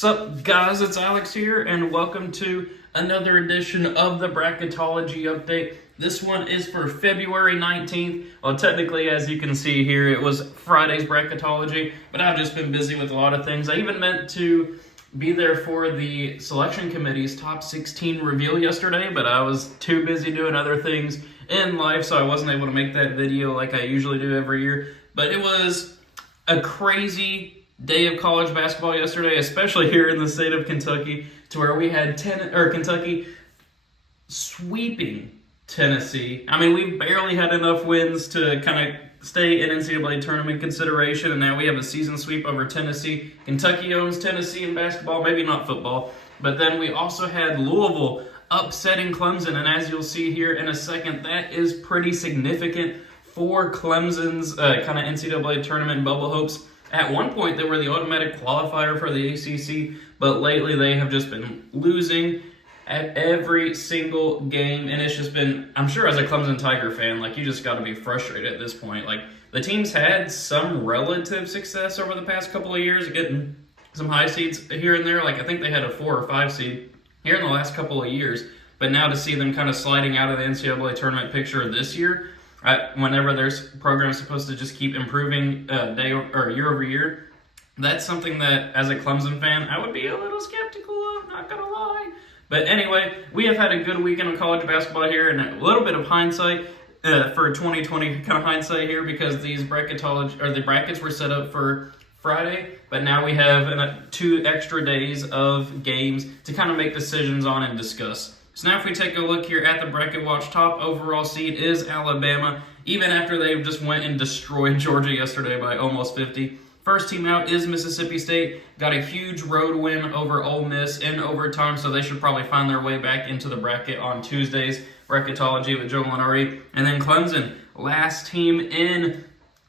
Sup guys, it's Alex here, and welcome to another edition of the Bracketology update. This one is for February 19th. Well, technically, as you can see here, it was Friday's Bracketology, but I've just been busy with a lot of things. I even meant to be there for the selection committee's top 16 reveal yesterday, but I was too busy doing other things in life, so I wasn't able to make that video like I usually do every year. But it was a crazy day of college basketball yesterday, especially here in the state of Kentucky, to where we had Kentucky sweeping Tennessee. I mean, we barely had enough wins to kind of stay in NCAA tournament consideration, and now we have a season sweep over Tennessee. Kentucky owns Tennessee in basketball, maybe not football, but then we also had Louisville upsetting Clemson, and as you'll see here in a second, that is pretty significant for Clemson's kind of NCAA tournament bubble hopes. At one point, they were the automatic qualifier for the ACC, but lately they have just been losing at every single game, and it's just been, I'm sure as a Clemson Tiger fan, like, you just got to be frustrated at this point. Like, the team's had some relative success over the past couple of years, getting some high seeds here and there. Like, I think they had a 4 or 5 seed here in the last couple of years, but now to see them kind of sliding out of the NCAA tournament picture this year, whenever there's programs supposed to just keep improving year over year, that's something that, as a Clemson fan, I would be a little skeptical of, not gonna lie. But anyway, we have had a good weekend of college basketball here, and a little bit of hindsight for 2020 kind of hindsight here, because these the brackets were set up for Friday, but now we have 2 extra days of games to kind of make decisions on and discuss. So now if we take a look here at the Bracket Watch, top overall seed is Alabama, even after they just went and destroyed Georgia yesterday by almost 50. First team out is Mississippi State, got a huge road win over Ole Miss in overtime, so they should probably find their way back into the bracket on Tuesday's Bracketology with Joe Lunardi. And then Clemson, last team in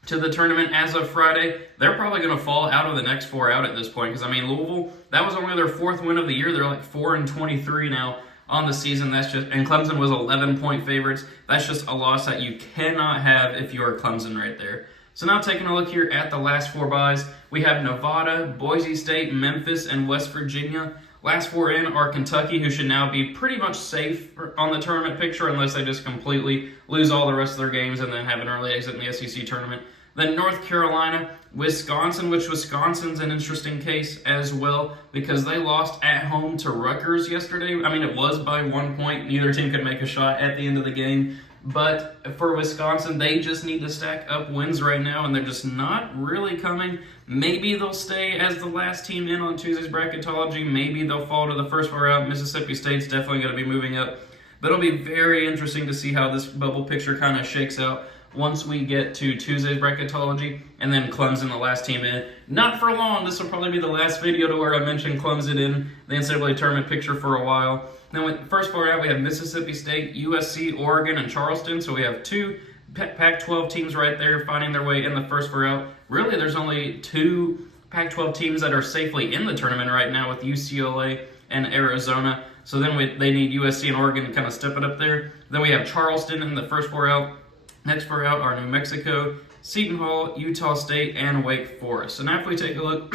to the tournament as of Friday. They're probably going to fall out of the next 4 out at this point, because, I mean, Louisville, that was only their 4th win of the year. They're like 4-23 now on the season. And Clemson was 11-point favorites. That's just a loss that you cannot have if you are Clemson right there. So now taking a look here at the last 4 byes, we have Nevada, Boise State, Memphis, and West Virginia. Last 4 in are Kentucky, who should now be pretty much safe on the tournament picture unless they just completely lose all the rest of their games and then have an early exit in the SEC tournament. Then North Carolina, Wisconsin, which Wisconsin's an interesting case as well because they lost at home to Rutgers yesterday. I mean, it was by 1 point. Neither team could make a shot at the end of the game. But for Wisconsin, they just need to stack up wins right now, and they're just not really coming. Maybe they'll stay as the last team in on Tuesday's Bracketology. Maybe they'll fall to the first 4 out. Mississippi State's definitely going to be moving up. But it'll be very interesting to see how this bubble picture kind of shakes out once we get to Tuesday's Bracketology, and then Clemson, the last team in. Not for long. This will probably be the last video to where I mention Clemson in the NCAA tournament picture for a while. Then with the first 4 out, we have Mississippi State, USC, Oregon, and Charleston. So we have 2 Pac-12 teams right there finding their way in the first 4 out. Really, there's only 2 Pac-12 teams that are safely in the tournament right now with UCLA and Arizona. So then they need USC and Oregon to kind of step it up there. Then we have Charleston in the first 4 out. Next 4 out are New Mexico, Seton Hall, Utah State, and Wake Forest. So now if we take a look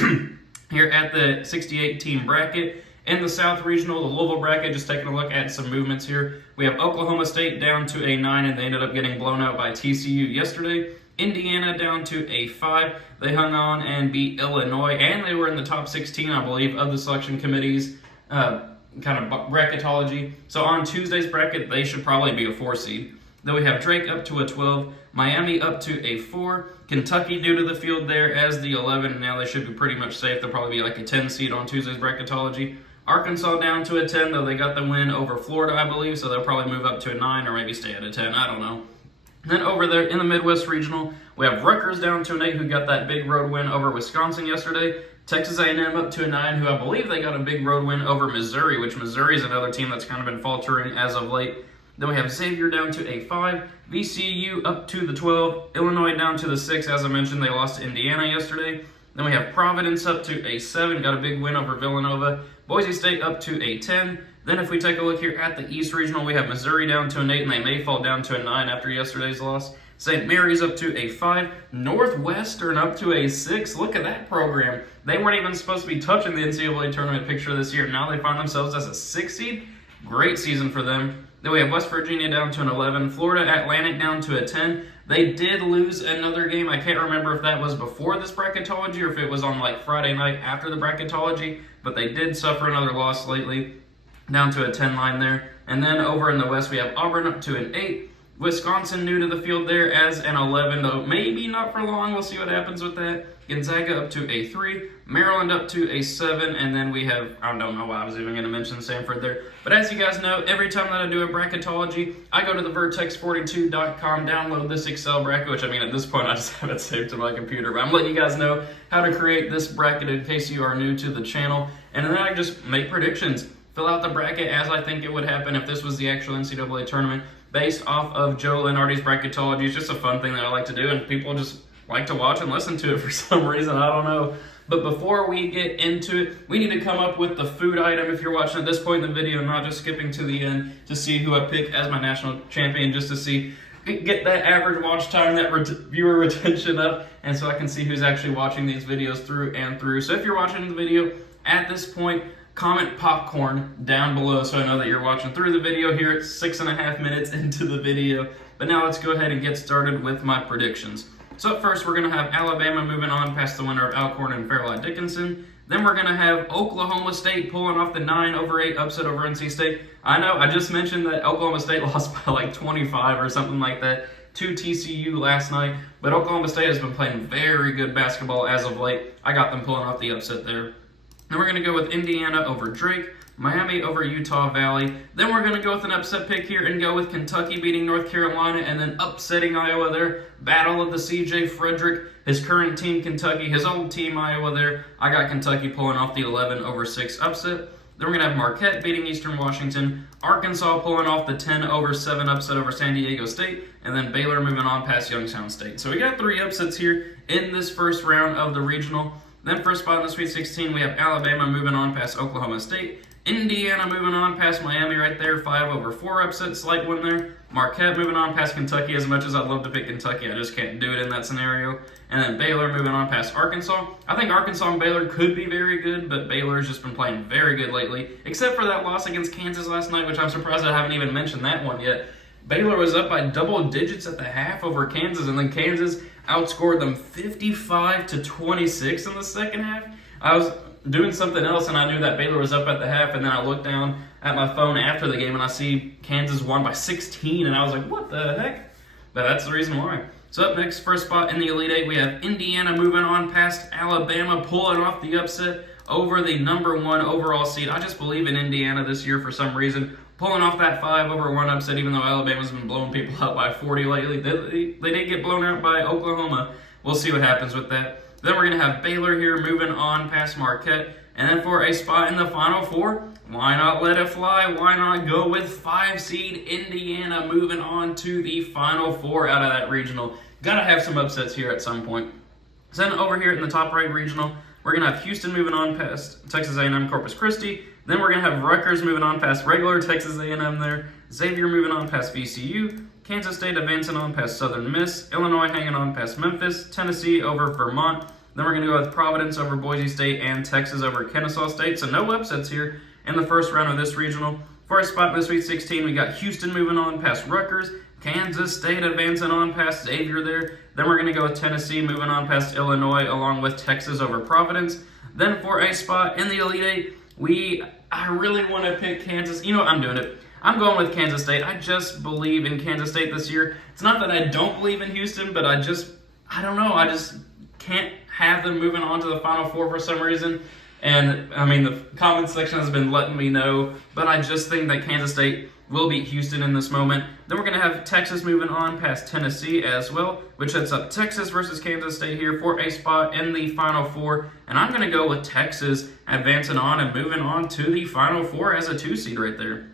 here at the 68-team bracket, in the South Regional, the Louisville bracket, just taking a look at some movements here. We have Oklahoma State down to a 9, and they ended up getting blown out by TCU yesterday. Indiana down to a 5. They hung on and beat Illinois, and they were in the top 16, I believe, of the selection committee's kind of bracketology. So on Tuesday's bracket, they should probably be a 4 seed. Then we have Drake up to a 12, Miami up to a 4, Kentucky due to the field there as the 11, and now they should be pretty much safe. They'll probably be like a 10 seed on Tuesday's bracketology. Arkansas down to a 10, though they got the win over Florida, I believe, so they'll probably move up to a 9 or maybe stay at a 10, I don't know. Then over there in the Midwest Regional, we have Rutgers down to an 8, who got that big road win over Wisconsin yesterday. Texas A&M up to a 9, who I believe they got a big road win over Missouri, which Missouri is another team that's kind of been faltering as of late. Then we have Xavier down to a 5, VCU up to the 12, Illinois down to the 6. As I mentioned, they lost to Indiana yesterday. Then we have Providence up to a 7, got a big win over Villanova. Boise State up to a 10. Then if we take a look here at the East Regional, we have Missouri down to an 8, and they may fall down to a 9 after yesterday's loss. St. Mary's up to a 5. Northwestern up to a 6. Look at that program. They weren't even supposed to be touching the NCAA tournament picture this year. Now they find themselves as a 6 seed. Great season for them. Then we have West Virginia down to an 11. Florida Atlantic down to a 10. They did lose another game. I can't remember if that was before this bracketology or if it was on like Friday night after the bracketology, but they did suffer another loss lately, down to a 10 line there. And then over in the West, we have Auburn up to an 8. Wisconsin new to the field there as an 11, though maybe not for long. We'll see what happens with that. Gonzaga up to a 3. Maryland up to a 7. And then we have, I don't know why I was even going to mention Stanford there. But as you guys know, every time that I do a bracketology, I go to the vertex42.com, download this Excel bracket, which I mean at this point I just have it saved to my computer. But I'm letting you guys know how to create this bracket in case you are new to the channel. And then I just make predictions. Fill out the bracket as I think it would happen if this was the actual NCAA tournament, based off of Joe Lunardi's bracketology. It's just a fun thing that I like to do, and people just like to watch and listen to it for some reason. I don't know. But before we get into it, we need to come up with the food item if you're watching at this point in the video, not just skipping to the end to see who I pick as my national champion, just to see, get that average watch time, that viewer retention up, and so I can see who's actually watching these videos through and through. So if you're watching the video at this point, comment popcorn down below so I know that you're watching through the video. Here it's 6.5 minutes into the video. But now let's go ahead and get started with my predictions. So up first, we're going to have Alabama moving on past the winner of Alcorn and Fairleigh Dickinson. Then we're going to have Oklahoma State pulling off the 9/8 upset over NC State. I know, I just mentioned that Oklahoma State lost by like 25 or something like that to TCU last night. But Oklahoma State has been playing very good basketball as of late. I got them pulling off the upset there. Then we're going to go with Indiana over Drake, Miami over Utah Valley. Then we're going to go with an upset pick here and go with Kentucky beating North Carolina and then upsetting Iowa there. Battle of the C.J. Frederick, his current team Kentucky, his old team Iowa there. I got Kentucky pulling off the 11/6 upset. Then we're going to have Marquette beating Eastern Washington, Arkansas pulling off the 10/7 upset over San Diego State, and then Baylor moving on past Youngstown State. So we got 3 upsets here in this first round of the regional. Then first spot in the Sweet 16, we have Alabama moving on past Oklahoma State. Indiana moving on past Miami right there, 5/4 upset, slight win there. Marquette moving on past Kentucky. As much as I'd love to pick Kentucky, I just can't do it in that scenario. And then Baylor moving on past Arkansas. I think Arkansas and Baylor could be very good, but Baylor's just been playing very good lately, except for that loss against Kansas last night, which I'm surprised I haven't even mentioned that one yet. Baylor was up by double digits at the half over Kansas, and then Kansas outscored them 55-26 in the second half. I was doing something else, and I knew that Baylor was up at the half, and then I looked down at my phone after the game, and I see Kansas won by 16, and I was like, what the heck? But that's the reason why. So up next, first spot in the Elite Eight, we have Indiana moving on past Alabama, pulling off the upset over the number 1 overall seed. I just believe in Indiana this year for some reason, pulling off that 5/1 upset, even though Alabama's been blowing people out by 40 lately. They did get blown out by Oklahoma. We'll see what happens with that. Then we're going to have Baylor here moving on past Marquette. And then for a spot in the Final Four, why not let it fly? Why not go with 5 seed Indiana moving on to the Final Four out of that regional? Gotta have some upsets here at some point. So then over here in the top right regional, we're going to have Houston moving on past Texas A&M Corpus Christi. Then we're going to have Rutgers moving on past regular Texas A&M there. Xavier moving on past VCU. Kansas State advancing on past Southern Miss. Illinois hanging on past Memphis. Tennessee over Vermont. Then we're going to go with Providence over Boise State and Texas over Kennesaw State. So no upsets here in the first round of this regional. For a spot in the Sweet 16, we got Houston moving on past Rutgers. Kansas State advancing on past Xavier there. Then we're going to go with Tennessee moving on past Illinois along with Texas over Providence. Then for a spot in the Elite Eight, I really want to pick Kansas. You know what? I'm doing it. I'm going with Kansas State. I just believe in Kansas State this year. It's not that I don't believe in Houston, but I don't know. I just can't have them moving on to the Final Four for some reason. And, I mean, the comment section has been letting me know, but I just think that Kansas State will beat Houston in this moment. Then we're going to have Texas moving on past Tennessee as well, which sets up Texas versus Kansas State here for a spot in the Final Four. And I'm going to go with Texas advancing on and moving on to the Final Four as a 2 seed right there.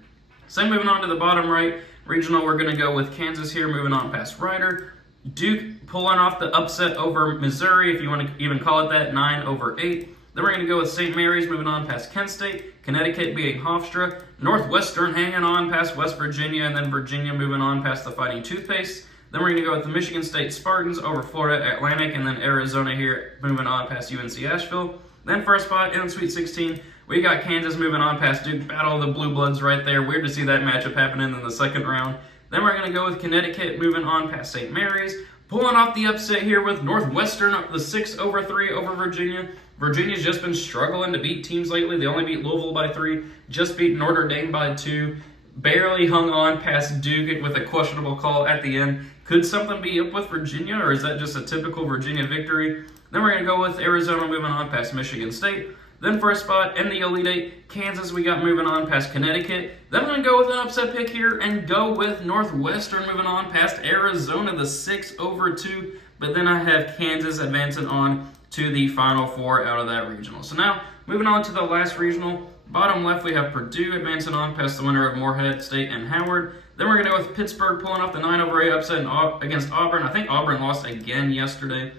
So moving on to the bottom right regional, we're going to go with Kansas here moving on past Rider. Duke pulling off the upset over Missouri, if you want to even call it that, 9/8. Then we're going to go with St. Mary's moving on past Kent State, Connecticut beating Hofstra, Northwestern hanging on past West Virginia, and then Virginia moving on past the Fighting Toothpaste. Then we're going to go with the Michigan State Spartans over Florida Atlantic, and then Arizona here moving on past UNC Asheville. Then for a spot in the Sweet 16, we got Kansas moving on past Duke. Battle of the Blue Bloods right there. Weird to see that matchup happening in the second round. Then we're going to go with Connecticut moving on past St. Mary's. Pulling off the upset here with Northwestern up the 6-3 over Virginia. Virginia's just been struggling to beat teams lately. They only beat Louisville by 3, just beat Notre Dame by 2. Barely hung on past Duke with a questionable call at the end. Could something be up with Virginia, or is that just a typical Virginia victory? Then we're going to go with Arizona moving on past Michigan State. Then for a spot in the Elite Eight, Kansas we got moving on past Connecticut. Then I'm going to go with an upset pick here and go with Northwestern moving on past Arizona, the 6-2. But then I have Kansas advancing on to the Final Four out of that regional. So now, moving on to the last regional. Bottom left, we have Purdue advancing on past the winner of Morehead State and Howard. Then we're going to go with Pittsburgh pulling off the 9-8 upset against Auburn. I think Auburn lost again yesterday.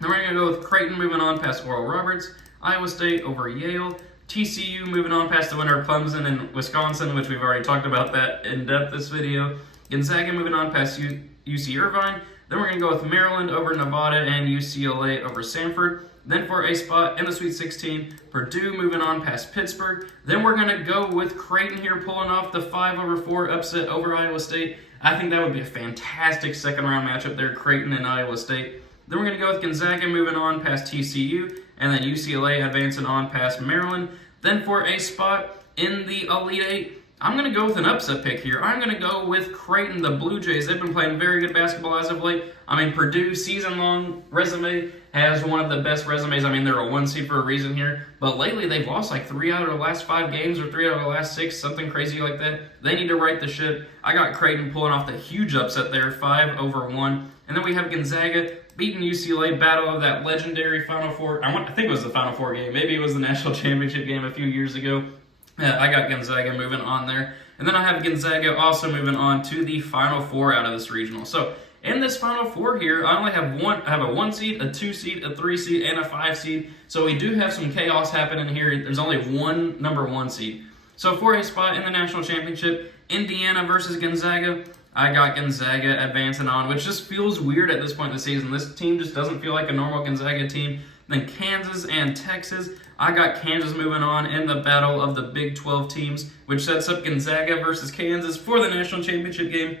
Then we're going to go with Creighton moving on past Oral Roberts. Iowa State over Yale. TCU moving on past the winner of Clemson and Wisconsin, which we've already talked about that in depth this video. Gonzaga moving on past UC Irvine. Then we're going to go with Maryland over Nevada and UCLA over Samford. Then for a spot in the Sweet 16, Purdue moving on past Pittsburgh. Then we're going to go with Creighton here pulling off the 5-4 upset over Iowa State. I think that would be a fantastic second round matchup there, Creighton and Iowa State. Then we're going to go with Gonzaga moving on past TCU, and then UCLA advancing on past Maryland. Then for a spot in the Elite Eight, I'm going to go with an upset pick here. I'm going to go with Creighton, the Blue Jays. They've been playing very good basketball as of late. I mean, Purdue, season-long resume, has one of the best resumes. I mean, they're a 1 seed for a reason here. But lately, they've lost like 3 out of the last 5 games or 3 out of the last 6, something crazy like that. They need to right the ship. I got Creighton pulling off the huge upset there, 5-1. And then we have Gonzaga beating UCLA, battle of that legendary Final Four. I think it was the Final Four game. Maybe it was the National Championship game a few years ago. I got Gonzaga moving on there. And then I have Gonzaga also moving on to the Final Four out of this regional. So in this Final Four here, I only have I have a 1 seed, a 2 seed, a 3 seed, and a 5 seed. So we do have some chaos happening here. There's only one number 1 seed. So for a spot in the National Championship, Indiana versus Gonzaga, I got Gonzaga advancing on, which just feels weird at this point in the season. This team just doesn't feel like a normal Gonzaga team. Then Kansas and Texas, I got Kansas moving on in the battle of the Big 12 teams, which sets up Gonzaga versus Kansas for the National Championship game.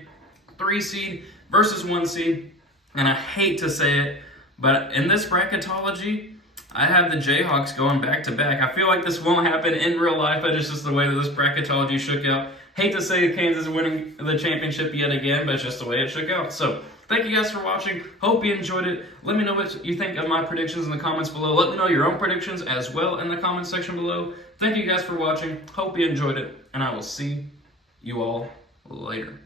3 seed versus 1 seed. And I hate to say it, but in this bracketology, I have the Jayhawks going back-to-back. I feel like this won't happen in real life, but it's just the way that this bracketology shook out. Hate to say Kansas winning the championship yet again, but it's just the way it shook out. So, thank you guys for watching. Hope you enjoyed it. Let me know what you think of my predictions in the comments below. Let me know your own predictions as well in the comments section below. Thank you guys for watching. Hope you enjoyed it, and I will see you all later.